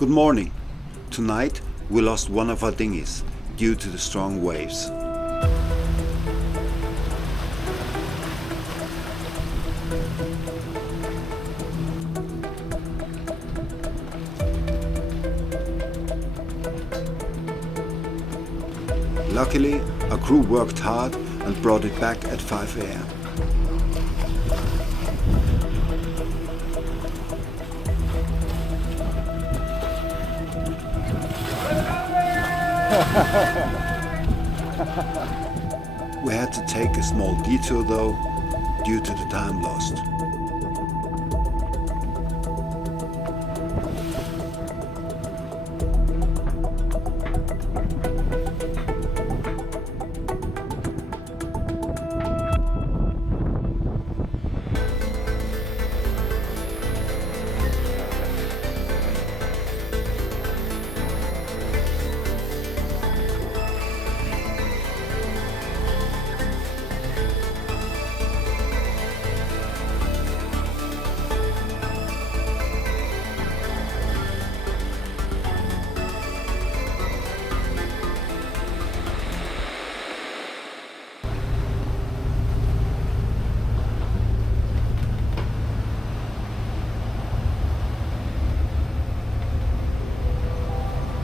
Good morning. Tonight we lost one of our dinghies due to the strong waves. Luckily, our crew worked hard and brought it back at 5 a.m. We had to take a small detour though, due to the time lost.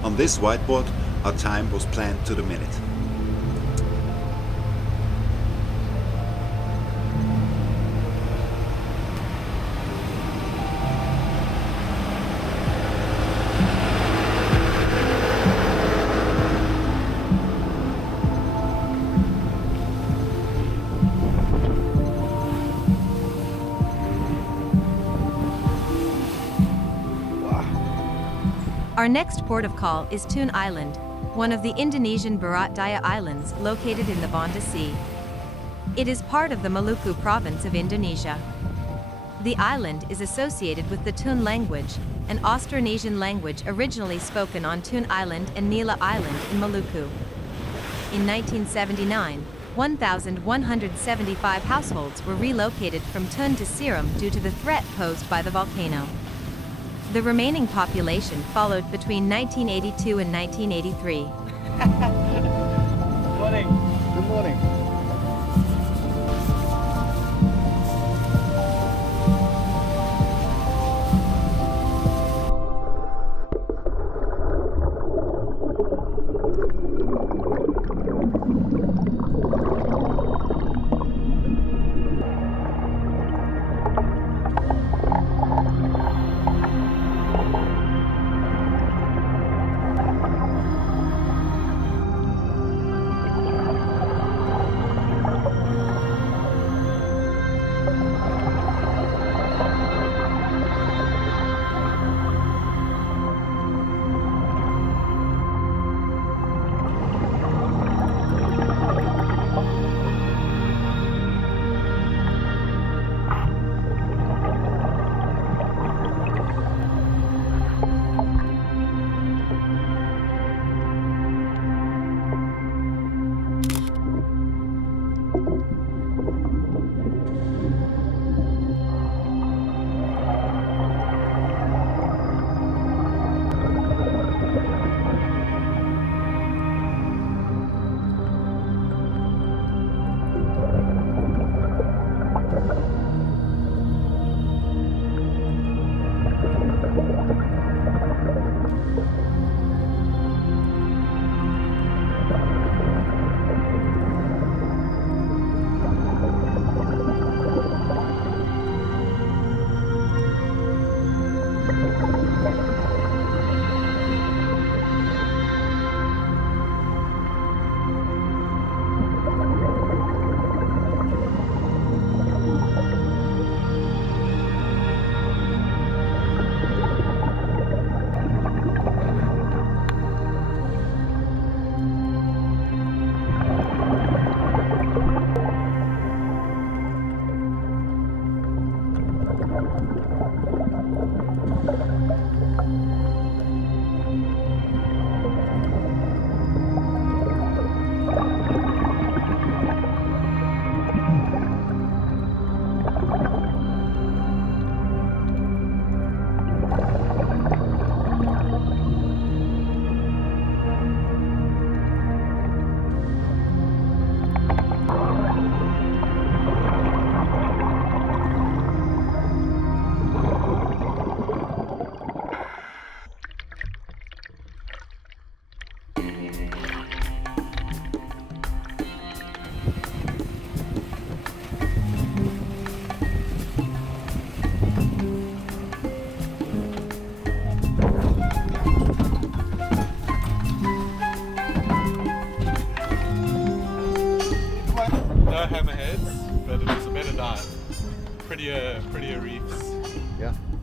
On this whiteboard, our time was planned to the minute. Our next port of call is Tun Island, one of the Indonesian Barat Daya Islands located in the Banda Sea. It is part of the Maluku province of Indonesia. The island is associated with the Tun language, an Austronesian language originally spoken on Tun Island and Nila Island in Maluku. In 1979, 1,175 households were relocated from Tun to Seram due to the threat posed by the volcano. The remaining population followed between 1982 and 1983. Good morning. Good morning.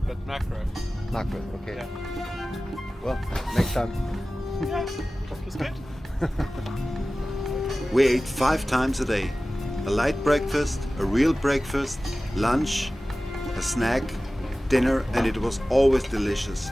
but macro. Macro, okay. Yeah. Well, next time. Yeah, it was good. We ate 5 times a day. A light breakfast, a real breakfast, lunch, a snack, dinner, and it was always delicious.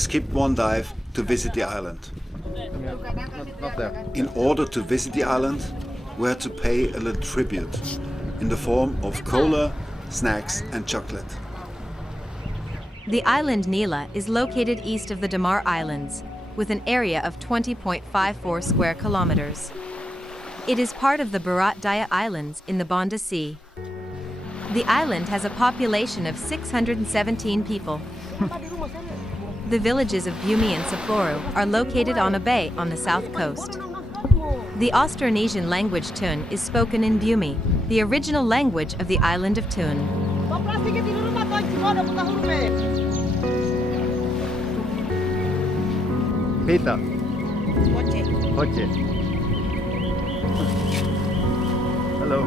skipped one dive to visit the island. Not there. In order to visit the island, we had to pay a little tribute in the form of cola, snacks and chocolate. The island Nila is located east of the Damar Islands, with an area of 20.54 square kilometers. It is part of the Bharat Daya Islands in the Banda Sea. The island has a population of 617 people. The villages of Bumi and Safloru are located on a bay on the south coast. The Austronesian language Tun is spoken in Bumi, the original language of the island of Tun. Peter. Hoche. Hello.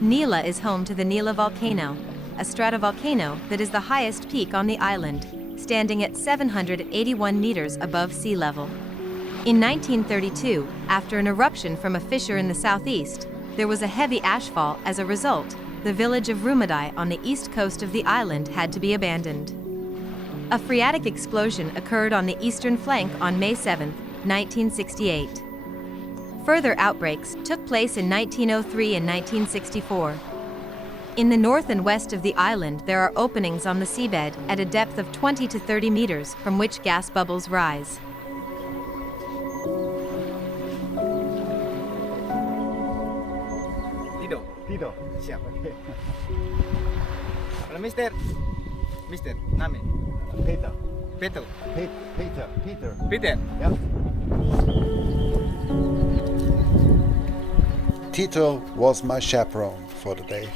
Nila is home to the Nila volcano, a stratovolcano that is the highest peak on the island, standing at 781 meters above sea level. In 1932, after an eruption from a fissure in the southeast, there was a heavy ashfall. As a result, the village of Rumadai on the east coast of the island had to be abandoned. A phreatic explosion occurred on the eastern flank on May 7, 1968. Further outbreaks took place in 1903 and 1964. In the north and west of the island there are openings on the seabed at a depth of 20 to 30 meters from which gas bubbles rise. Tito. Siap. Halo Mister. Mister, name. Peter. Peter. Peter. Peter. Yeah. Tito was my chaperone for the day.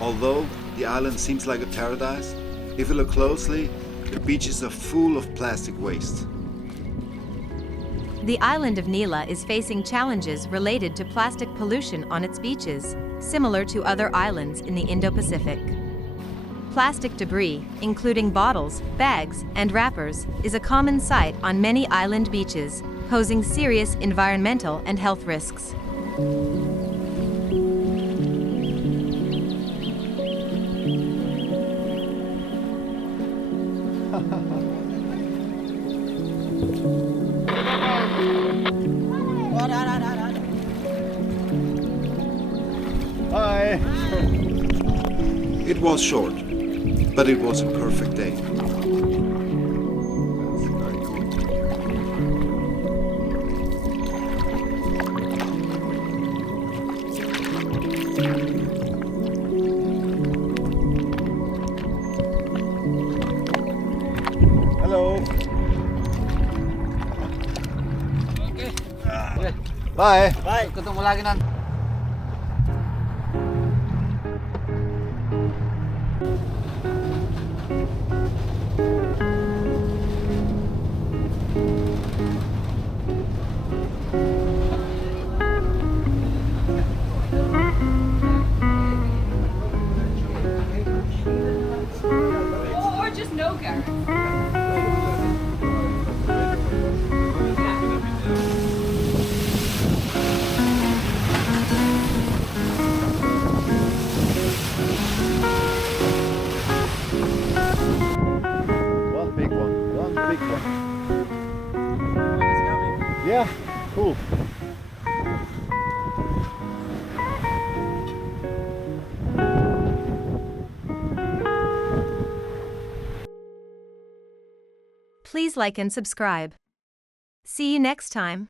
Although the island seems like a paradise, if you look closely, the beaches are full of plastic waste. The island of Nila is facing challenges related to plastic pollution on its beaches, similar to other islands in the Indo-Pacific. Plastic debris, including bottles, bags, and wrappers, is a common sight on many island beaches, posing serious environmental and health risks. Hi. It was short, but it was a perfect day. Hello. Oke. Bye. Baik, ketemu lagi nanti. Or just no Garrett. One big one. Yeah, cool. Please like and subscribe. See you next time.